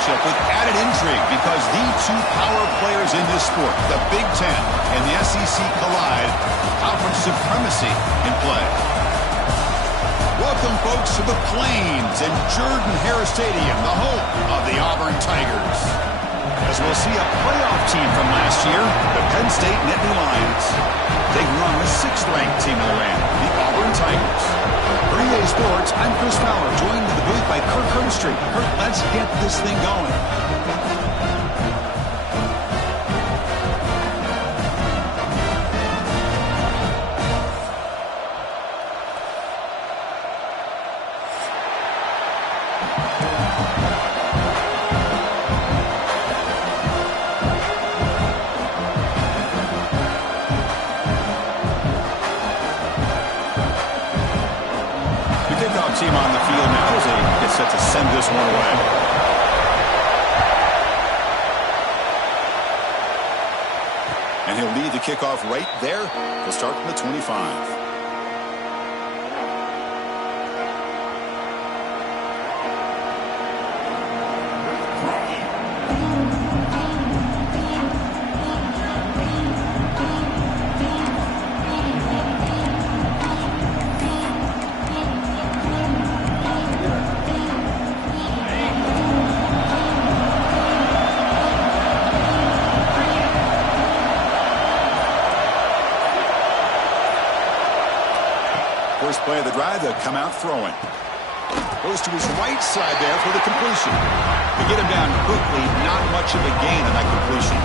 matchup with added intrigue because the two power players in this sport, the Big Ten and the SEC, collide. Conference supremacy in play. Welcome, folks, to the Plains and Jordan-Hare Stadium, the home of the Auburn Tigers. As we'll see a playoff team from last year, the Penn State Nittany Lions. They run the 6th-ranked team in the land, the Auburn Tigers. For EA Sports, I'm Chris Fowler, joined in the booth by Kirk Herbstreit. Kirk, let's get this thing going. Team on the field now as they get set to send this one away. And he'll lead the kickoff right there. He'll start from the 25. First play of the drive, they'll come out throwing. Goes to his right side there for the completion. They get him down quickly, not much of a gain on that completion.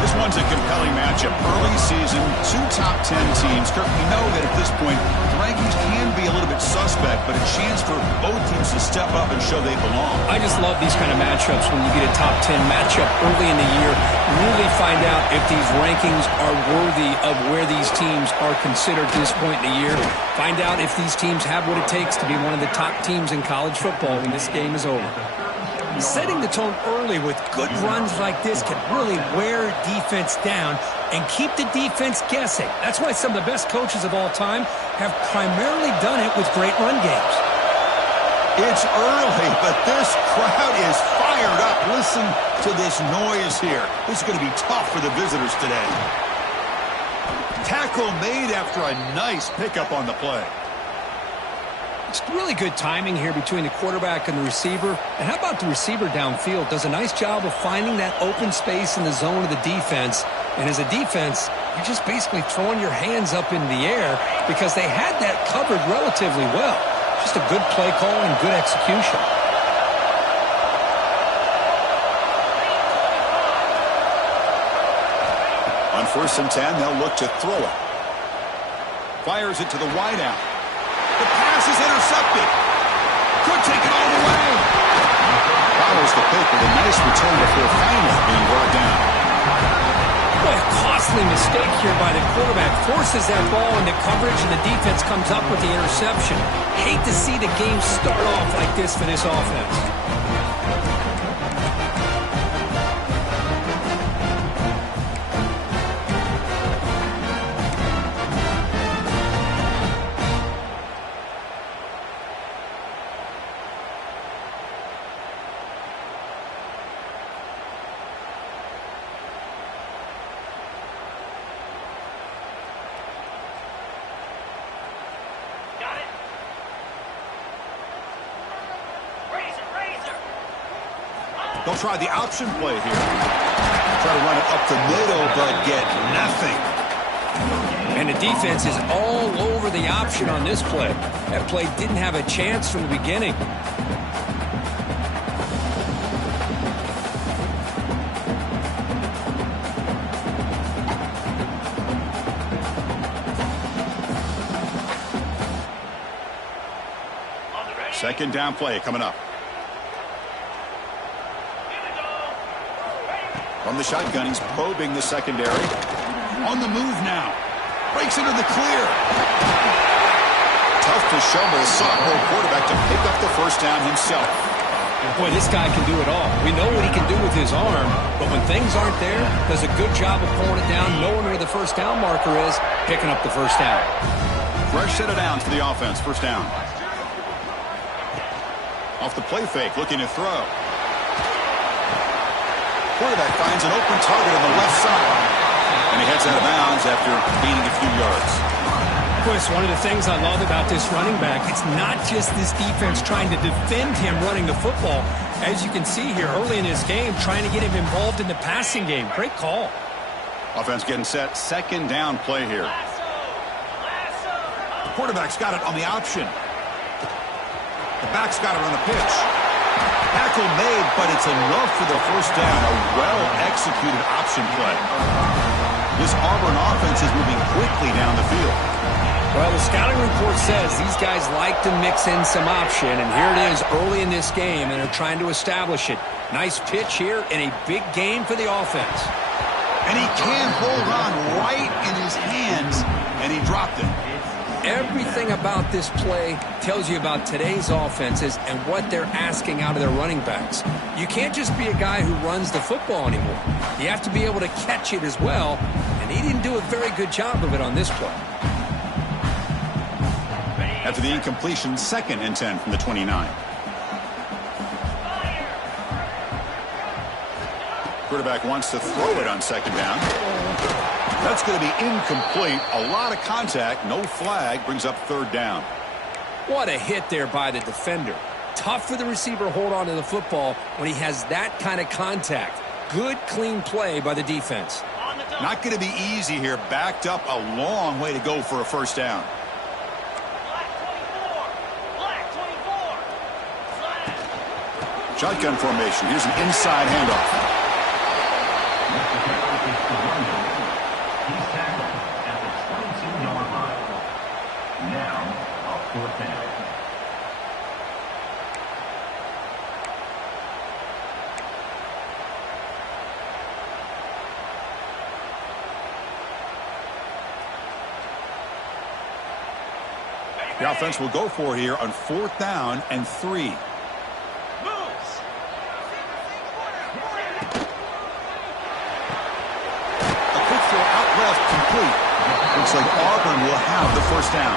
This one's a compelling matchup. Early season, two top 10 teams. Kirk, we know that at this point, the rankings can be a little bit suspect, but a chance for both teams to step up and show they belong. I just love these kind of matchups when you get a top 10 matchup early in the year. Really find out if these rankings are worthy of where these teams are considered at this point in the year. Find out if these teams have what it takes to be one of the top teams in college football when this game is over. Setting the tone early with good runs like this can really wear defense down and keep the defense guessing. That's why some of the best coaches of all time have primarily done it with great run games. It's early, but this crowd is fired up. Listen to this noise here. This is going to be tough for the visitors today. Tackle made after a nice pickup on the play. It's really good timing here between the quarterback and the receiver. And how about the receiver downfield? Does a nice job of finding that open space in the zone of the defense. And as a defense, you're just basically throwing your hands up in the air because they had that covered relatively well. Just a good play call and good execution. On 1st and 10, they'll look to throw it. Fires it to the wideout. The pass is intercepted. Could take it all the way. Follows the pick with a nice return before finally being brought down. What a costly mistake here by the quarterback. Forces that ball into coverage and the defense comes up with the interception. Hate to see the game start off like this for this offense. They'll try the option play here. Try to run it up the middle, but get nothing. And the defense is all over the option on this play. That play didn't have a chance from the beginning. Second down play coming up. From the shotgun, he's probing the secondary. On the move now. Breaks into the clear. Tough to show with a sophomore quarterback to pick up the first down himself. Boy, this guy can do it all. We know what he can do with his arm, but when things aren't there, does a good job of pulling it down, knowing where the first down marker is, picking up the first down. Fresh set of downs for the offense. First down. Off the play fake, looking to throw. quarterback finds an open target on the left side. And he heads out of bounds after gaining a few yards. Chris, one of the things I love about this running back, it's not just this defense trying to defend him running the football. As you can see here early in this game, trying to get him involved in the passing game. Great call. Offense getting set. Second down play here. The quarterback's got it on the option. The back's got it on the pitch. Tackle made, but it's enough for the first down. A well-executed option play. This Auburn offense is moving quickly down the field. Well, the scouting report says these guys like to mix in some option, and here it is early in this game, and they're trying to establish it. Nice pitch here in a big game for the offense. And he can't hold on right in his hands, and he dropped it. Everything about this play tells you about today's offenses and what they're asking out of their running backs. You can't just be a guy who runs the football anymore. You have to be able to catch it as well, and he didn't do a very good job of it on this play. After the incompletion, 2nd and 10 from the 29. Quarterback wants to throw it on 2nd down. That's going to be incomplete. A lot of contact. No flag. Brings up 3rd down. What a hit there by the defender. Tough for the receiver to hold on to the football when he has that kind of contact. Good, clean play by the defense. Not going to be easy here. Backed up a long way to go for a first down. Shotgun formation. Here's an inside handoff. The offense will go for here on 4th down and 3. A quick throw out left, complete. Looks like Auburn will have the first down.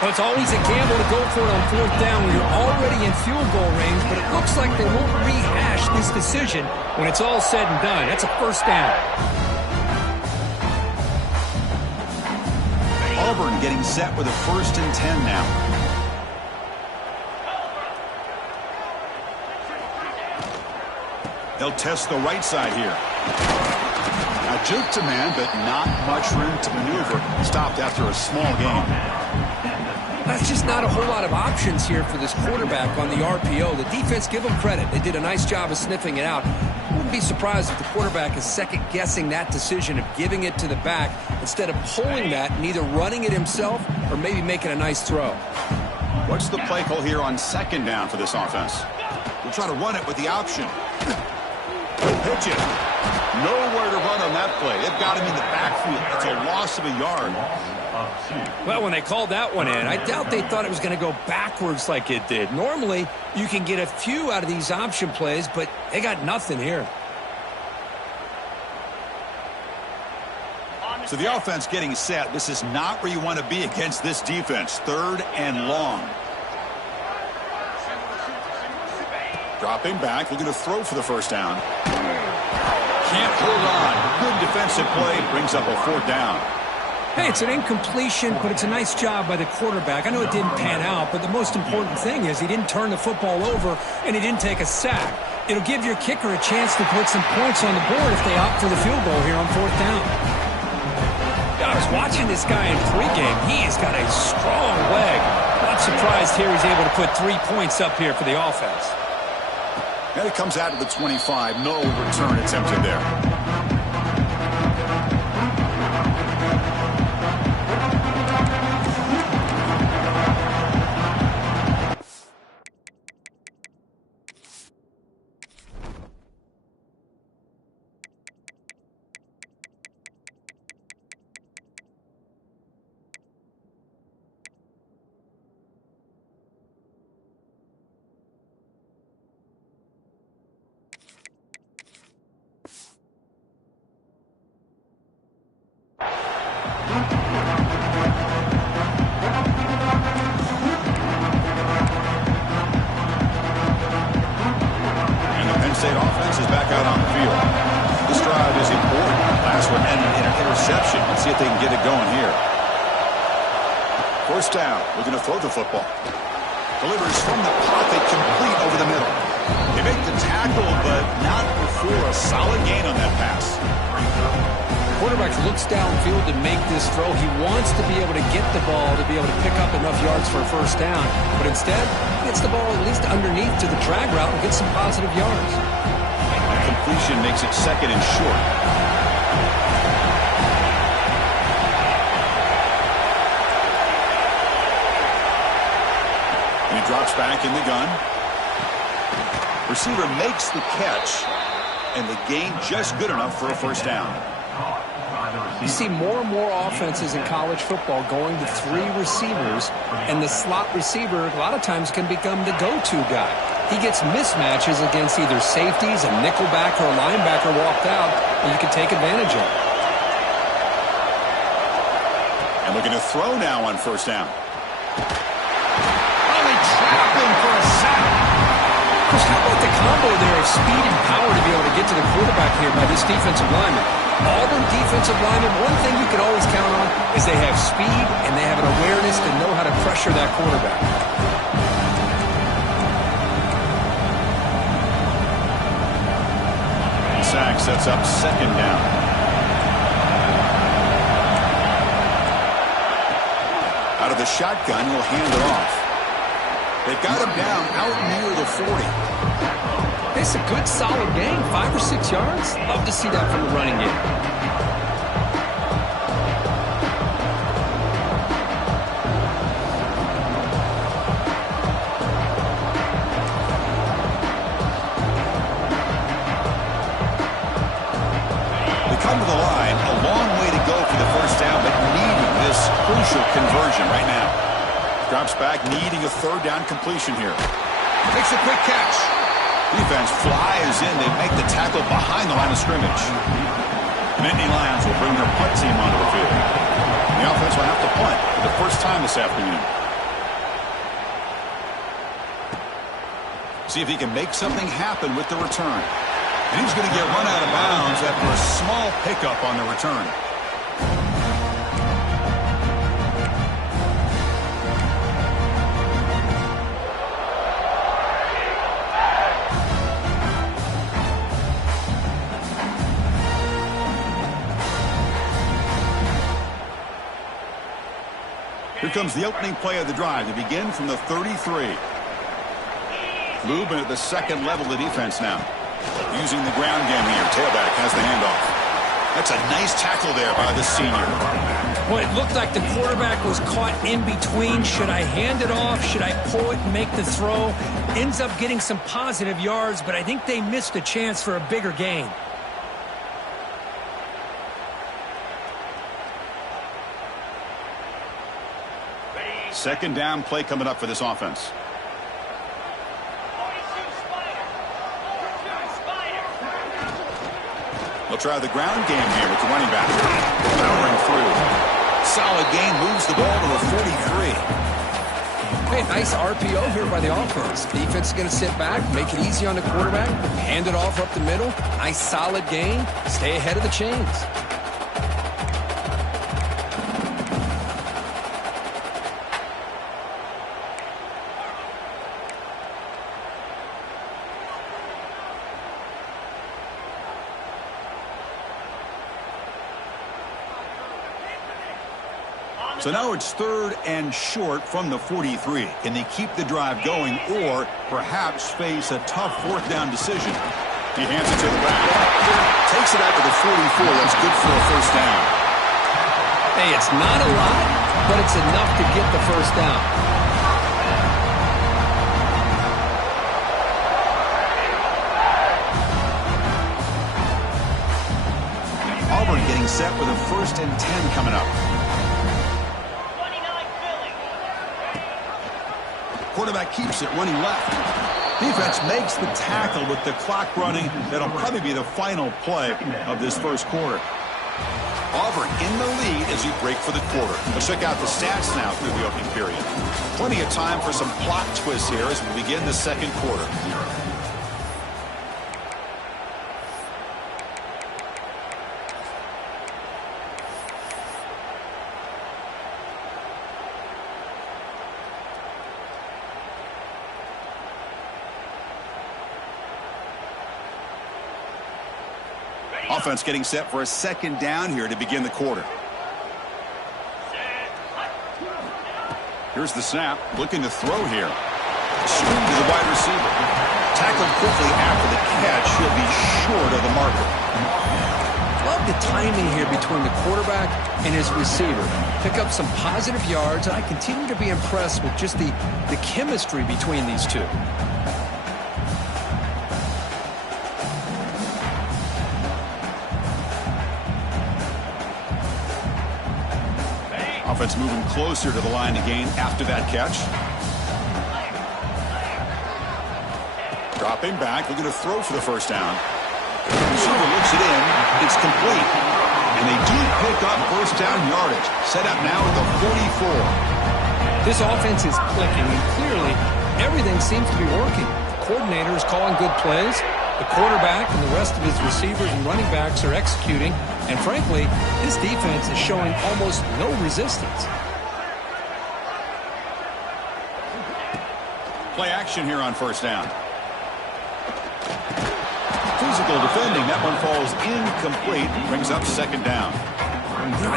Well, it's always a gamble to go for it on 4th down when you're already in field goal range, but it looks like they won't rehash this decision when it's all said and done. That's a first down. Auburn getting set with a 1st and 10 now. They'll test the right side here. A juke to man, but not much room to maneuver. Stopped after a small gain. That's just not a whole lot of options here for this quarterback on the RPO. The defense, give them credit. They did a nice job of sniffing it out. Wouldn't be surprised if the quarterback is second-guessing that decision of giving it to the back instead of pulling that and either running it himself or maybe making a nice throw. What's the play call here on 2nd down for this offense? We'll try to run it with the option. Pitch it. Nowhere to run on that play. They've got him in the backfield. It's a loss of a yard. Well, when they called that one in, I doubt they thought it was going to go backwards like it did. Normally, you can get a few out of these option plays, but they got nothing here. So the offense getting set. This is not where you want to be against this defense. 3rd and long. Dropping back, looking to throw for the first down. Can't hold on. Good defensive play. Brings up a 4th down. Hey, it's an incompletion, but it's a nice job by the quarterback. I know it didn't pan out, but the most important thing is he didn't turn the football over and he didn't take a sack. It'll give your kicker a chance to put some points on the board if they opt for the field goal here on 4th down. I was watching this guy in pregame. He has got a strong leg. Not surprised here he's able to put 3 points up here for the offense. And it comes out of the 25. No return attempted there. State offense is back out on the field. This drive is important. Last one ended in an interception. Let's see if they can get it going here. First down. We're going to throw the football. Delivers from the pocket, complete over the middle. They make the tackle, but not before a solid gain on that pass. Quarterback looks downfield to make this throw. He wants to be able to get the ball to be able to pick up enough yards for a first down. But instead, he gets the ball at least underneath to the drag route and gets some positive yards. The completion makes it second and short. And he drops back in the gun. Receiver makes the catch, and the gain just good enough for a first down. You see more and more offenses in college football going to 3 receivers, and the slot receiver a lot of times can become the go-to guy. He gets mismatches against either safeties, a nickelback, or a linebacker walked out, and you can take advantage of it. And looking to throw now on first down. Oh, they trap him for a sack. How about the combo there of speed and power to be able to get to the quarterback here by this defensive lineman? Auburn defensive linemen, one thing you can always count on is they have speed and they have an awareness to know how to pressure that quarterback. And sack sets up second down. Out of the shotgun, he'll hand it off. They've got him down out near the 40. It's a good, solid game, 5 or 6 yards. Love to see that from the running game. They come to the line, a long way to go for the first down, but needing this crucial conversion right now. Drops back, needing a third down completion here. Makes a quick catch. Defense flies in. They make the tackle behind the line of scrimmage. The Nittany Lions will bring their punt team onto the field. The offense will have to punt for the first time this afternoon. See if he can make something happen with the return. And he's going to get run out of bounds after a small pickup on the return. Here comes the opening play of the drive. They begin from the 33. Movement at the second level of the defense now. Using the ground game here. Tailback has the handoff. That's a nice tackle there by the senior. Well, it looked like the quarterback was caught in between. Should I hand it off? Should I pull it and make the throw? Ends up getting some positive yards, but I think they missed a chance for a bigger gain. Second down play coming up for this offense. They'll try the ground game here with the running back. Powering through. Solid gain, moves the ball to the 43. Hey, nice RPO here by the offense. Defense is going to sit back, make it easy on the quarterback, hand it off up the middle. Nice solid gain. Stay ahead of the chains. So now it's third and short from the 43. Can they keep the drive going or perhaps face a tough fourth down decision? He hands it to the back. Takes it out to the 44. That's good for a first down. Hey, it's not a lot, but it's enough to get the first down. Auburn getting set with a 1st and 10 coming up. Quarterback keeps it running left. Defense makes the tackle with the clock running. That'll probably be the final play of this first quarter. Auburn in the lead as you break for the quarter. Let's check out the stats now through the opening period. Plenty of time for some plot twists here as we begin the second quarter. Offense getting set for a second down here to begin the quarter. Here's the snap. Looking to throw here. Straight to the wide receiver. Tackled quickly after the catch. He'll be short of the marker. Love the timing here between the quarterback and his receiver. Pick up some positive yards, and I continue to be impressed with just the chemistry between these two. Offense moving closer to the line to gain after that catch. Dropping back, looking to throw for the first down. Receiver looks it in. It's complete. And they do pick up first down yardage. Set up now at the 44. This offense is clicking, and clearly everything seems to be working. The coordinator is calling good plays. The quarterback and the rest of his receivers and running backs are executing. And frankly, this defense is showing almost no resistance. Play action here on first down. Physical defending. That one falls incomplete. Brings up second down.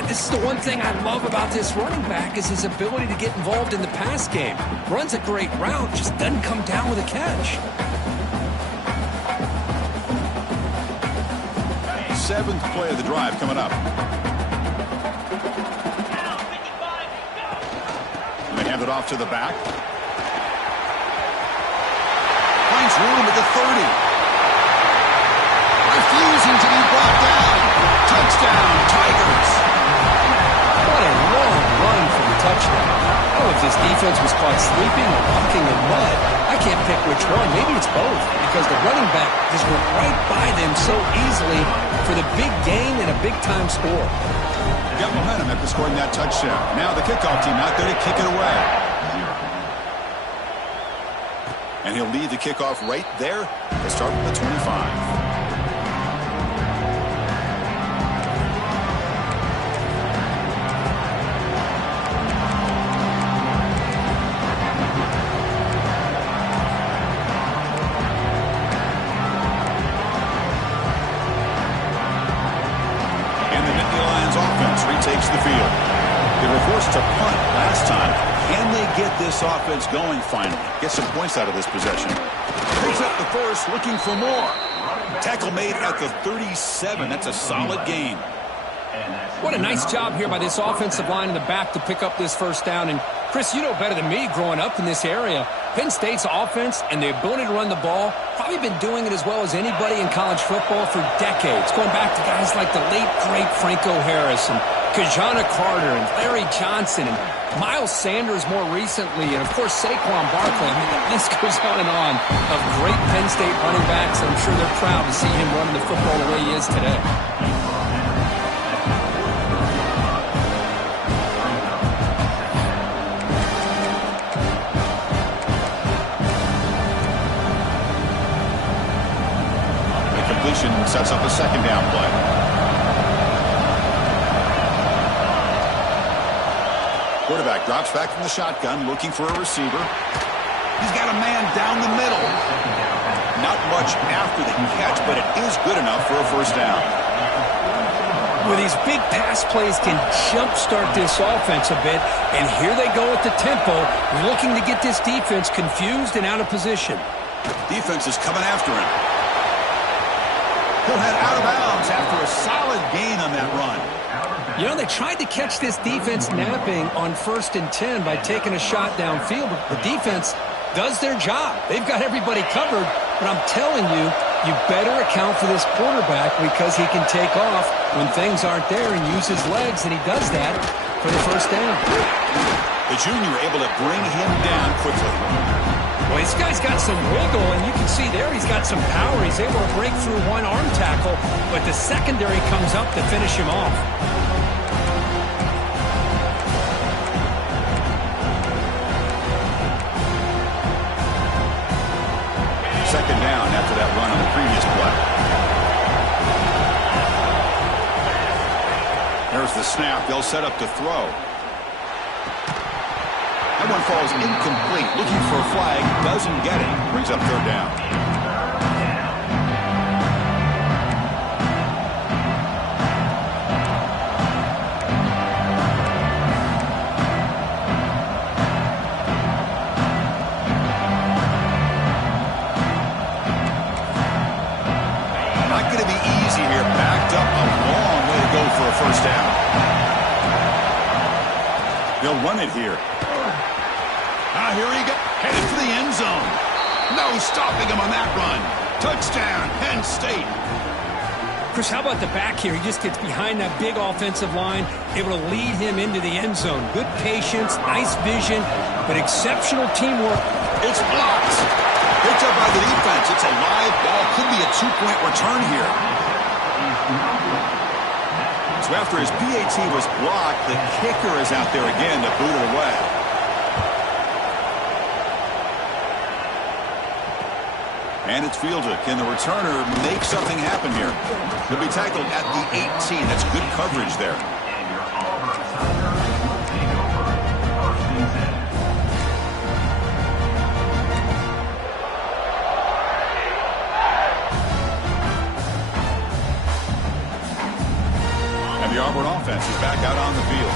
This is the one thing I love about this running back is his ability to get involved in the pass game. Runs a great route, just doesn't come down with a catch. Seventh play of the drive coming up. And they hand it off to the back. Finds room at the 30. Refusing to be brought down. Touchdown, Tigers. What a long run for the touchdown. Oh, if this defense was caught sleeping or walking in mud, I can't pick which one. Maybe it's both, because the running back just went right by them so easily for the big gain and a big-time score. Got momentum after scoring that touchdown. Now the kickoff team out there to kick it away. And he'll lead the kickoff right there to start with the 25. Takes the field. They were forced to punt last time. Can they get this offense going finally? Get some points out of this possession. Picks up the first, looking for more. Tackle made at the 37. That's a solid gain. What a nice job here by this offensive line in the back to pick up this first down. And Chris, you know better than me growing up in this area, Penn State's offense and the ability to run the ball, probably been doing it as well as anybody in college football for decades, going back to guys like the late, great Franco Harris and Kajana Carter and Larry Johnson and Miles Sanders more recently, and of course Saquon Barkley. I mean, the list goes on and on of great Penn State running backs, and I'm sure they're proud to see him running the football the way he is today. The completion sets up a second down play. Quarterback drops back from the shotgun, looking for a receiver. He's got a man down the middle. Not much after the catch, but it is good enough for a first down. Well, these big pass plays can jumpstart this offense a bit, and here they go at the tempo, looking to get this defense confused and out of position. Defense is coming after him. He'll head out of bounds after a solid gain on that run. You know, they tried to catch this defense napping on 1st and 10 by taking a shot downfield, but the defense does their job. They've got everybody covered, but I'm telling you, you better account for this quarterback because he can take off when things aren't there and use his legs, and he does that for the first down. The junior able to bring him down quickly. Well, this guy's got some wiggle, and you can see there he's got some power. He's able to break through one arm tackle, but the secondary comes up to finish him off. Second down after that run on the previous play. There's the snap. They'll set up to throw. That one falls incomplete. Looking for a flag. Doesn't get it. Brings up third down. They'll run it here. Here he goes. Headed for the end zone. No stopping him on that run. Touchdown, Penn State. Chris, how about the back here? He just gets behind that big offensive line, able to lead him into the end zone. Good patience, nice vision, but exceptional teamwork. It's blocked. Picked up by the defense. It's a live ball. Could be a two-point return here. So after his PAT was blocked, the kicker is out there again to boot it away. And it's fielded. Can the returner make something happen here? He'll be tackled at the 18. That's good coverage there. And the Auburn offense is back out on the field.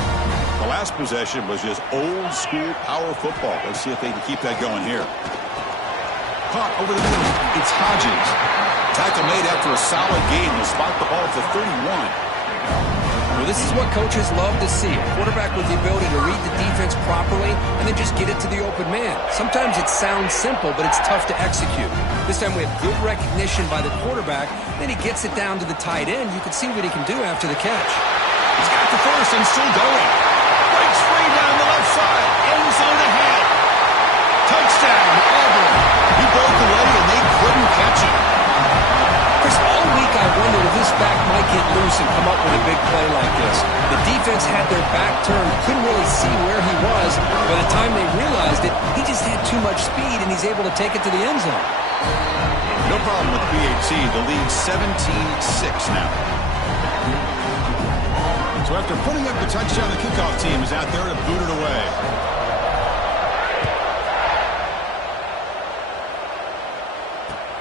The last possession was just old school power football. Let's see if they can keep that going here. Caught over the middle. It's Hodges. Tackle made after a solid gain. Will spot the ball at the 31. Well, this is what coaches love to see. A quarterback with the ability to read the defense properly and then just get it to the open man. Sometimes it sounds simple, but it's tough to execute. This time we have good recognition by the quarterback. Then he gets it down to the tight end. You can see what he can do after the catch. He's got the first and still going. Breaks free down the left side. End zone ahead. Touchdown, Auburn. He broke away and they couldn't catch him. Chris, all week I wondered if this back might get loose and come up with a big play like this. The defense had their back turned, couldn't really see where he was. By the time they realized it, he just had too much speed and he's able to take it to the end zone. No problem with PAT. The lead 17-6 now. So after putting up the touchdown, the kickoff team is out there to boot it away.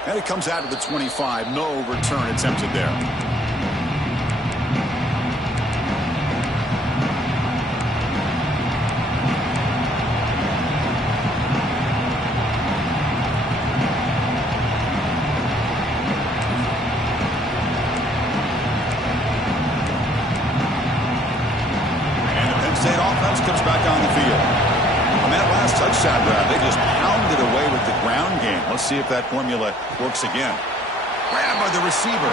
And it comes out to the 25. No return attempted there. And the Penn State offense comes back on the field. On that last touchdown drive, they just pounded away with the ground game. Let's see if that formula works again. Grabbed by the receiver.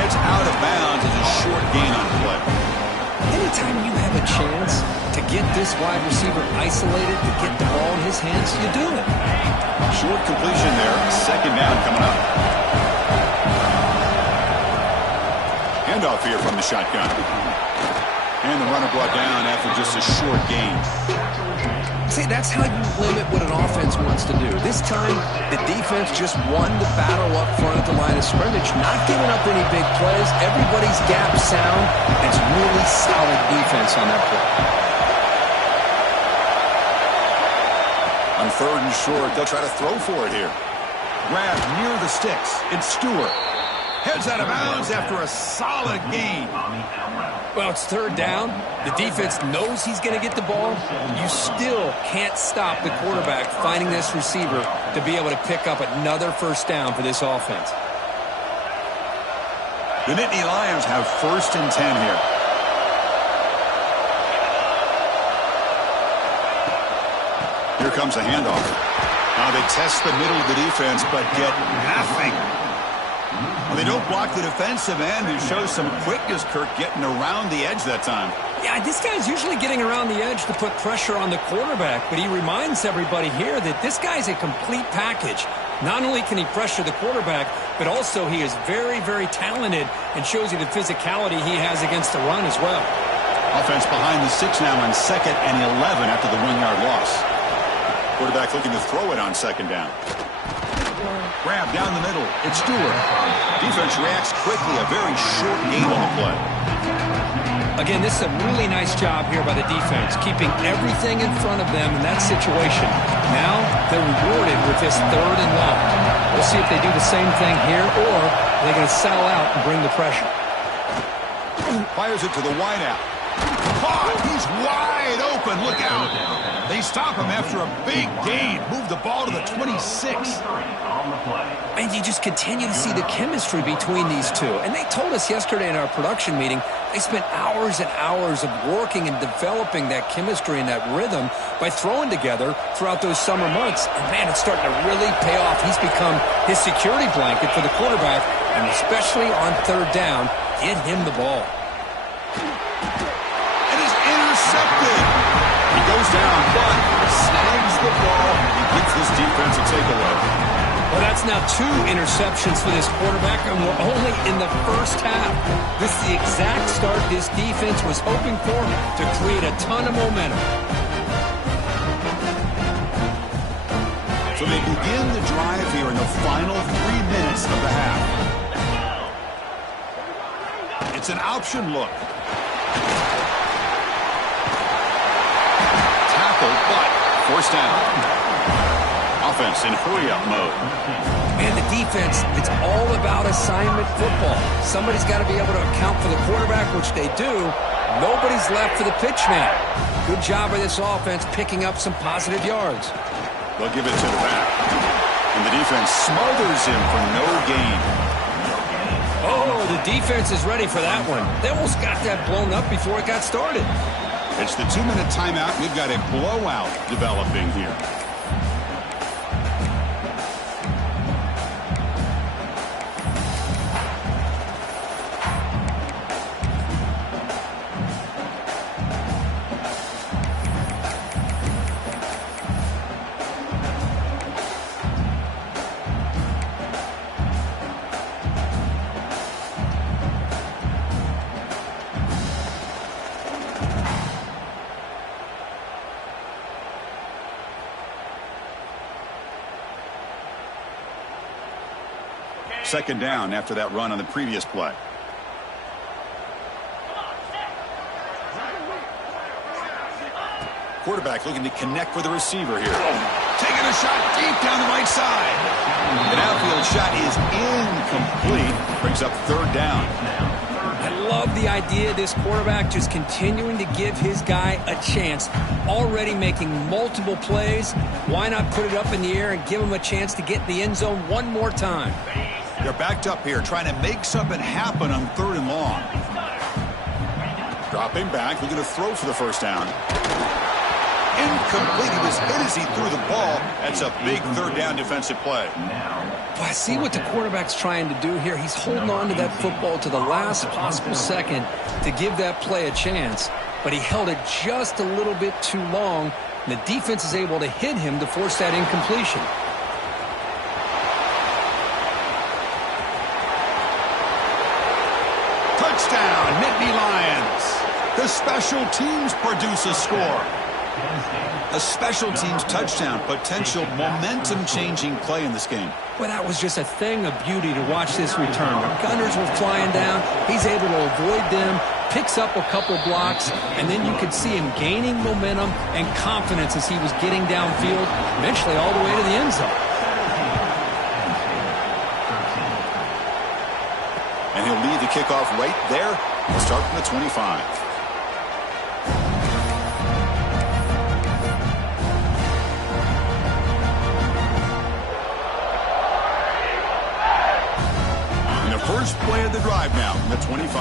Heads out of bounds as a short gain on play. Anytime you have a chance to get this wide receiver isolated, to get the ball in his hands, you do it. Short completion there. Second down coming up. Handoff here from the shotgun. And the runner brought down after just a short gain. See, that's how you limit what an offense wants to do. This time, the defense just won the battle up front at the line of scrimmage, not giving up any big plays. Everybody's gap sound. It's really solid defense on that play. On third and short, they'll try to throw for it here. Grab near the sticks. It's Stewart. Heads out of bounds after a solid gain. Well, it's third down. The defense knows he's going to get the ball. You still can't stop the quarterback finding this receiver to be able to pick up another first down for this offense. The Nittany Lions have 1st and 10 here. Here comes a handoff. Now they test the middle of the defense, but get nothing. Well, they don't block the defensive end, who shows some quickness, Kirk, getting around the edge that time. Yeah, this guy's usually getting around the edge to put pressure on the quarterback, but he reminds everybody here that this guy's a complete package. Not only can he pressure the quarterback, but also he is very, very talented and shows you the physicality he has against the run as well. Offense behind the 6 now on 2nd and 11 after the 1-yard loss. Quarterback looking to throw it on 2nd down. Grab down the middle. It's Stewart. Defense reacts quickly. A very short gain on the play. Again, this is a really nice job here by the defense, keeping everything in front of them in that situation. Now they're rewarded with this 3rd and long. We'll see if they do the same thing here, or they're going to settle out and bring the pressure. Fires it to the wideout. Caught. He's wide open. Look out. They stop him after a big gain. Move the ball to the 26. And you just continue to see the chemistry between these two. And they told us yesterday in our production meeting, they spent hours and hours of working and developing that chemistry and that rhythm by throwing together throughout those summer months. And, man, it's starting to really pay off. He's become his security blanket for the quarterback, and especially on third down, get him the ball. It is intercepted. He goes down, but snags the ball and gives this defense a takeaway. Well, that's now 2 interceptions for this quarterback, and we're only in the first half. This is the exact start this defense was hoping for to create a ton of momentum. So they begin the drive here in the final 3 minutes of the half. It's an option look. Tackle, but forced down. Offense in hurry-up mode. Man, the defense, it's all about assignment football. Somebody's got to be able to account for the quarterback, which they do. Nobody's left for the pitch man. Good job by this offense picking up some positive yards. They'll give it to the back. And the defense smothers him for no gain. Oh, the defense is ready for that one. They almost got that blown up before it got started. It's the 2-minute timeout. We've got a blowout developing here. Second down after that run on the previous play. Quarterback looking to connect with the receiver here. Taking a shot deep down the right side. An outfield shot is incomplete. Brings up third down. I love the idea of this quarterback just continuing to give his guy a chance. Already making multiple plays. Why not put it up in the air and give him a chance to get in the end zone one more time? They're backed up here, trying to make something happen on third and long. Dropping back, looking to throw for the first down. Incomplete. He was hit as he threw the ball. That's a big third down defensive play. Well, I see what the quarterback's trying to do here. He's holding on to that football to the last possible second to give that play a chance. But he held it just a little bit too long, and the defense is able to hit him to force that incompletion. Touchdown, Nittany Lions. The special teams produce a score. A special teams touchdown, potential momentum-changing play in this game. Well, that was just a thing of beauty to watch this return. The Gunners were flying down. He's able to avoid them, picks up a couple blocks, and then you could see him gaining momentum and confidence as he was getting downfield, eventually all the way to the end zone. And he'll lead the kickoff right there. We'll start from the 25. First play of the drive now from the 25.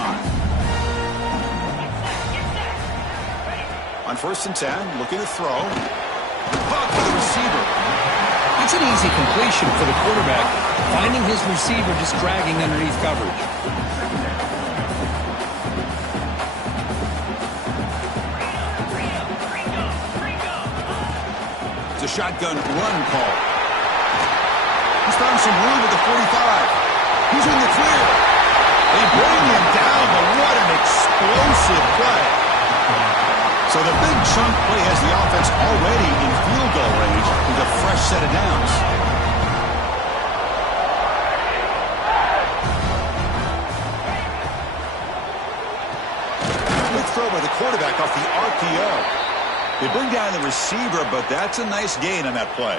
On 1st and 10, looking to throw. Caught for the receiver. It's an easy completion for the quarterback, finding his receiver just dragging underneath coverage. It's a shotgun run call. He's found some room at the 45. He's in the clear. They bring him down, but what an explosive play. So the big chunk play has the offense already in field goal range with a fresh set of downs. Good throw by the quarterback off the RPO. They bring down the receiver, but that's a nice gain on that play.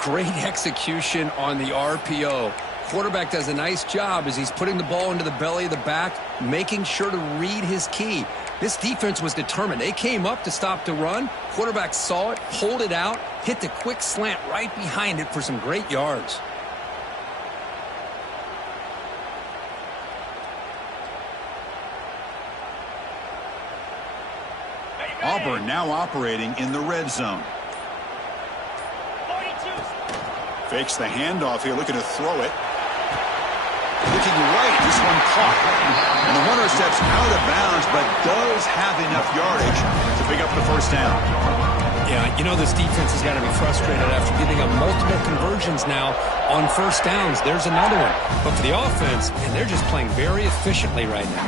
Great execution on the RPO. Quarterback does a nice job as he's putting the ball into the belly of the back, making sure to read his key. This defense was determined. They came up to stop the run. Quarterback saw it, pulled it out, hit the quick slant right behind it for some great yards. Auburn now operating in the red zone. Fakes the handoff here, looking to throw it. Looking right, this one caught. And the runner steps out of bounds, but does have enough yardage to pick up the first down. Yeah, you know this defense has got to be frustrated after giving up multiple conversions now on first downs. There's another one. But for the offense, man, they're just playing very efficiently right now.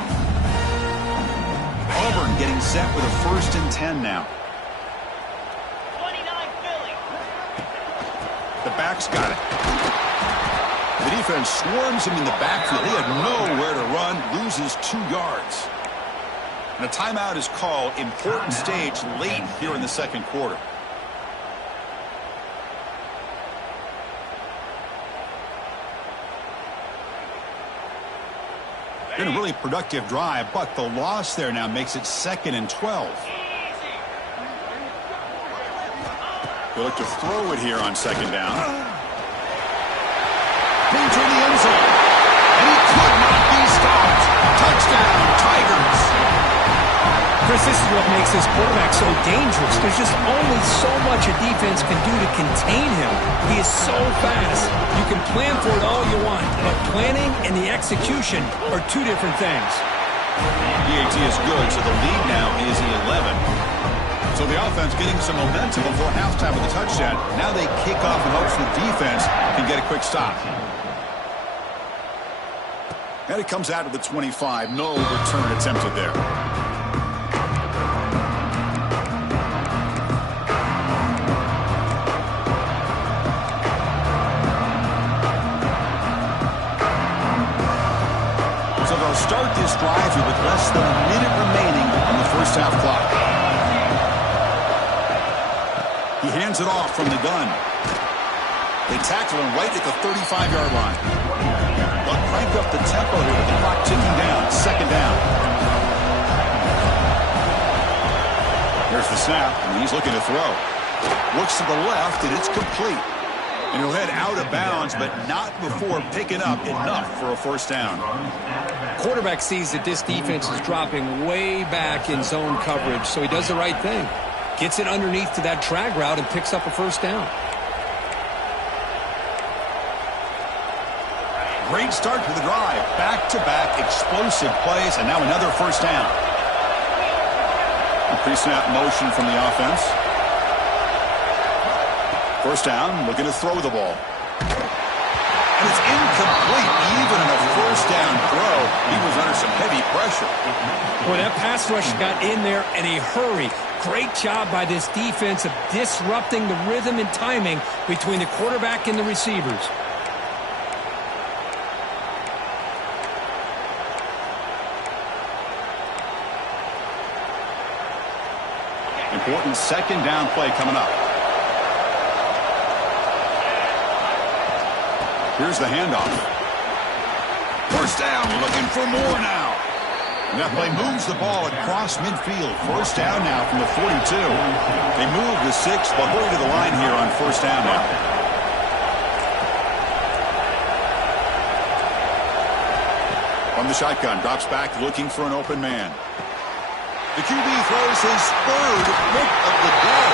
Auburn getting set with a 1st and 10 now. 29 Philly. The back's got it. The defense swarms him in the backfield. He had nowhere to run, loses 2 yards. And a timeout is called. Important stage late here in the second quarter. Been a really productive drive, but the loss there now makes it 2nd and 12. They look to throw it here on 2nd down. Into the end zone. And he could not be stopped. Touchdown, Tigers. Chris, this is what makes this quarterback so dangerous. There's just only so much a defense can do to contain him. He is so fast. You can plan for it all you want, but planning and the execution are 2 different things. DAT is good, so the lead now is 11. So the offense getting some momentum before halftime with the touchdown. Now they kick off in hopes the defense can get a quick stop. And it comes out of the 25. No return attempted there. So they'll start this drive here with less than a minute remaining on the first half clock. He hands it off from the gun. They tackle him right at the 35-yard line. They'll crank up the tempo here with the clock ticking down. 2nd down. Here's the snap, and he's looking to throw. Looks to the left, and it's complete. And he'll head out of bounds, but not before picking up enough for a first down. Quarterback sees that this defense is dropping way back in zone coverage, so he does the right thing. Gets it underneath to that drag route and picks up a first down. Great start to the drive. Back-to-back explosive plays, and now another first down. A pre-snap motion from the offense. First down, looking to throw the ball. And it's incomplete. Even in a first down throw, he was under some heavy pressure. Boy, that pass rush got in there in a hurry. Great job by this defense of disrupting the rhythm and timing between the quarterback and the receivers. Important 2nd down play coming up. Here's the handoff. First down, looking for more now. And that play moves the ball across midfield. First down now from the 42. They move the 6, but hurry to the line here on first down now. From the shotgun, drops back looking for an open man. The QB throws his 3rd pick of the day.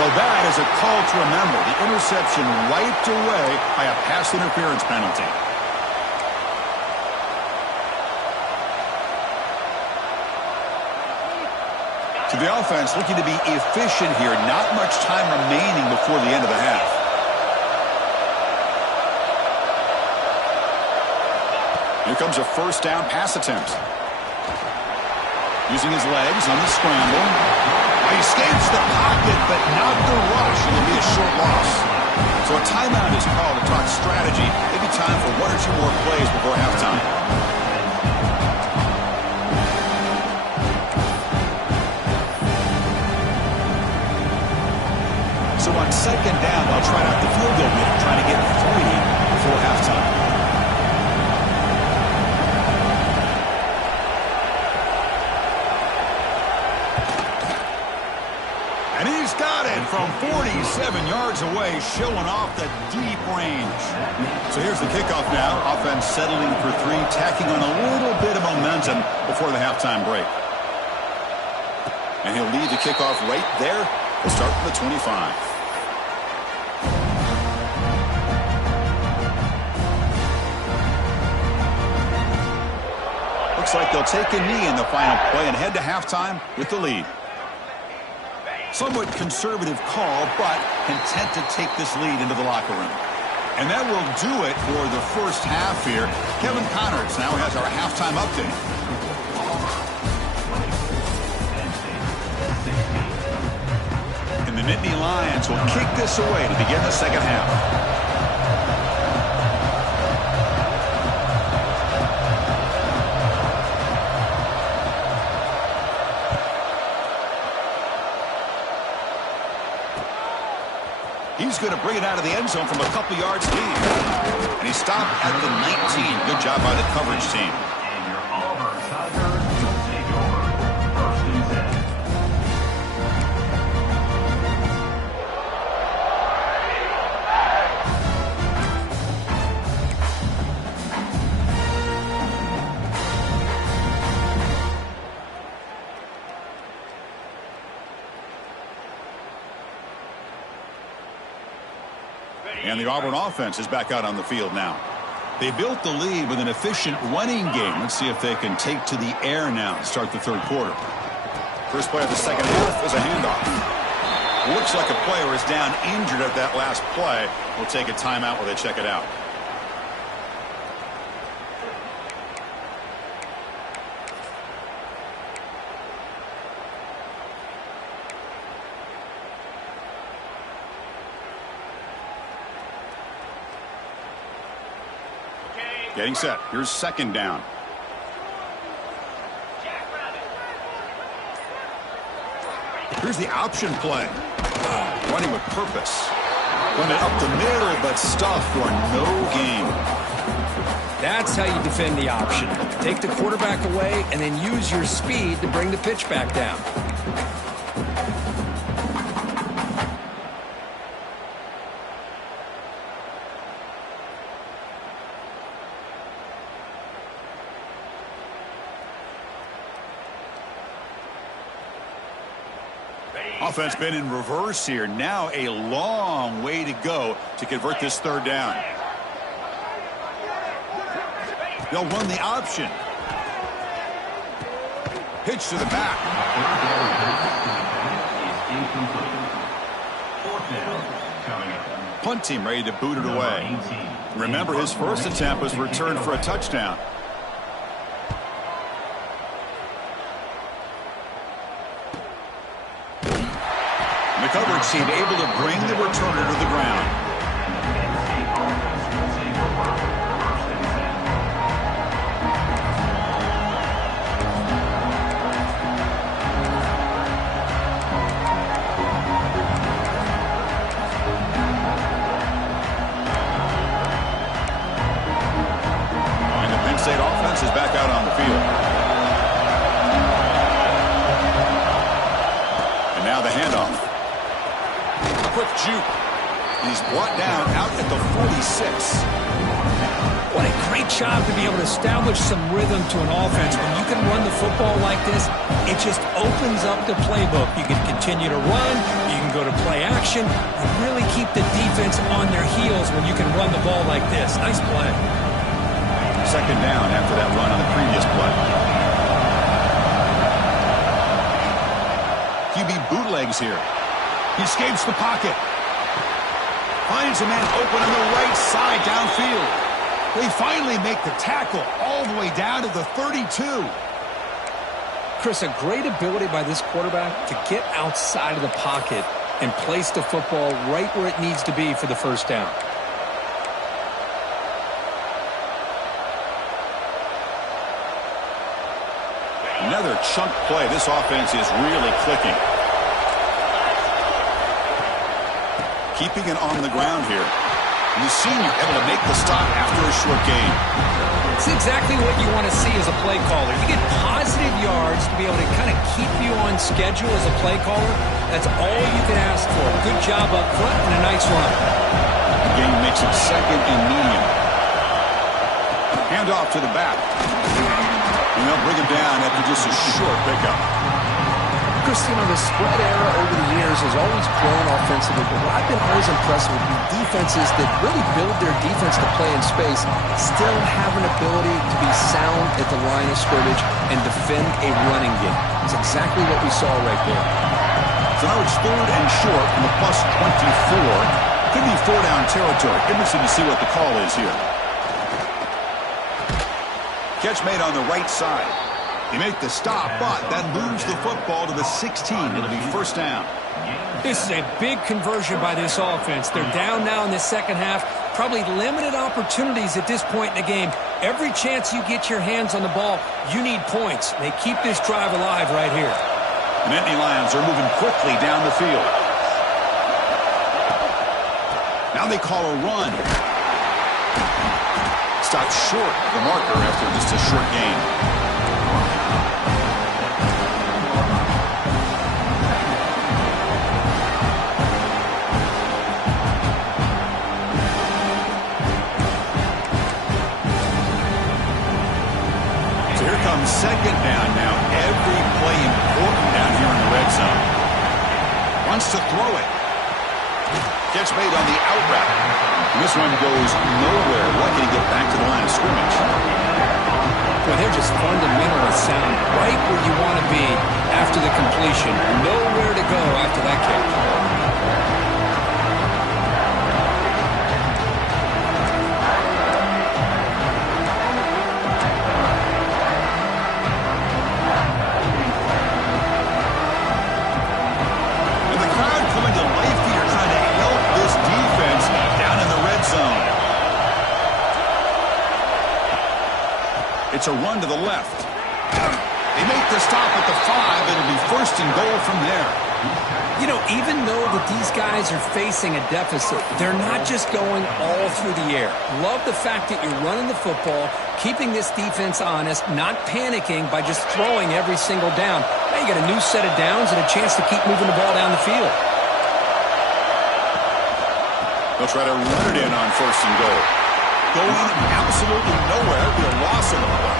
So that is a call to remember. The interception wiped away by a pass interference penalty. So the offense looking to be efficient here. Not much time remaining before the end of the half. Here comes a first down pass attempt. Using his legs on the scramble. He escapes the pocket, but not the rush. It'll be a short loss. So a timeout is called to talk strategy. Maybe time for 1 or 2 more plays before halftime. So on 2nd down, they'll try out the field goal unit, trying to get 3 before halftime. He's got it from 47 yards away, showing off the deep range. So here's the kickoff now. Offense settling for three, tacking on a little bit of momentum before the halftime break. And he'll lead the kickoff right there. We'll start from the 25. Looks like they'll take a knee in the final play and head to halftime with the lead. Somewhat conservative call, but content to take this lead into the locker room. And that will do it for the first half here. Kevin Connors now has our halftime update. And the Nittany Lions will kick this away to begin the second half. He's going to bring it out of the end zone from a couple yards deep. And he stopped at the 19. Good job by the coverage team. And your Auburn Tigers will take over 1st and 10. And the Auburn offense is back out on the field now. They built the lead with an efficient running game. Let's see if they can take to the air now and start the third quarter. First play of the second half is a handoff. Looks like a player is down injured at that last play. We'll take a timeout while they check it out. Getting set. Here's second down. Here's the option play. Running with purpose. Run it up the middle, but stuff for no gain. That's how you defend the option. Take the quarterback away and then use your speed to bring the pitch back down. Offense been in reverse here. Now a long way to go to convert this third down. They'll run the option. Pitch to the back. Punt team ready to boot it away. Remember, his first attempt was returned for a touchdown. The coverage team able to bring the returner to the ground. And the Penn State offense is back out on the field. And now the handoff. Quick juke. He's brought down out at the 46. What a great job to be able to establish some rhythm to an offense. When you can run the football like this, it just opens up the playbook. You can continue to run. You can go to play action. You really keep the defense on their heels when you can run the ball like this. Nice play. Second down after that run on the previous play. QB bootlegs here. He escapes the pocket. Finds a man open on the right side downfield. They finally make the tackle all the way down to the 32. Chris, a great ability by this quarterback to get outside of the pocket and place the football right where it needs to be for the first down. Another chunk play. This offense is really clicking. Keeping it on the ground here. And the senior able to make the stop after a short gain. It's exactly what you want to see as a play caller. You get positive yards to be able to kind of keep you on schedule as a play caller. That's all you can ask for. Good job up front and a nice run. The game makes it second and medium. Hand off to the back. And they'll bring him down after just a short pickup. Christian, the spread era over the years has always grown offensively, but what I've been always impressed with is defenses that really build their defense to play in space still have an ability to be sound at the line of scrimmage and defend a running game. It's exactly what we saw right there. So now it's third and short from the plus 24. Could be four-down territory. Interesting to see what the call is here. Catch made on the right side. You make the stop, but that moves the football to the 16. It'll be first down. This is a big conversion by this offense. They're down now in the second half. Probably limited opportunities at this point in the game. Every chance you get your hands on the ball, you need points. They keep this drive alive right here. The Nittany Lions are moving quickly down the field. Now they call a run. Stopped short of the marker after just a short gain. Second down now. Every play important down here in the red zone. Wants to throw it. Catch made on the out route. And this one goes nowhere. Lucky to get back to the line of scrimmage. Well, they're just fundamentally sound right where you want to be after the completion. Nowhere to go after that catch. It's a run to the left. They make the stop at the 5. It'll be first and goal from there. You know, even though that these guys are facing a deficit, they're not just going all through the air. Love the fact that you're running the football, keeping this defense honest, not panicking by just throwing every single down. Now you got a new set of downs and a chance to keep moving the ball down the field. They'll try to run it in on first and goal. Going absolutely nowhere. It'll be a loss of the ball.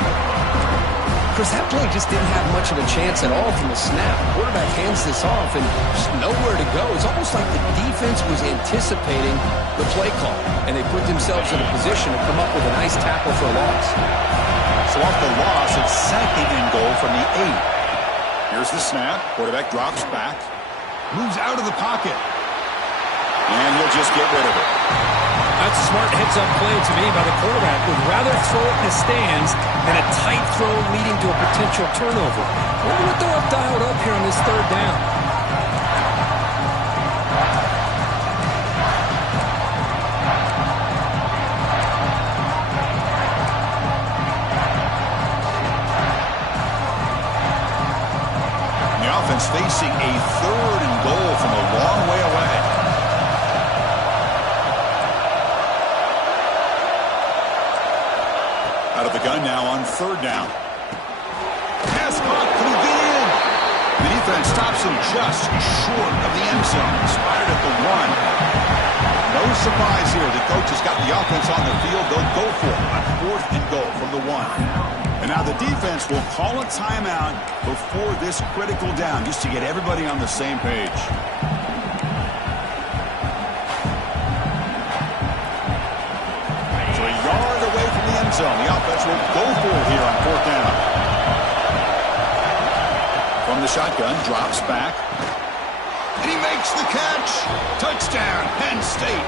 Chris, that play just didn't have much of a chance at all from the snap. Quarterback hands this off and just nowhere to go. It's almost like the defense was anticipating the play call, and they put themselves in a position to come up with a nice tackle for a loss. So off the loss, it's second and goal from the 8. Here's the snap. Quarterback drops back. Moves out of the pocket. And he'll just get rid of it. That's a smart heads-up play to me by the quarterback. Would rather throw it in the stands than a tight throw leading to a potential turnover. Wonder what they'll have dialed up here on this third down. And the offense facing a third and goal from a long way away. Out of the gun now on third down. Pass caught. Can he get in? The defense stops him just short of the end zone. Inspired at the 1. No surprise here. The coach has got the offense on the field. They'll go for it on fourth and goal from the 1. And now the defense will call a timeout before this critical down just to get everybody on the same page. Zone. The offense will go for it here on fourth down. From the shotgun, drops back. And he makes the catch. Touchdown, Penn State.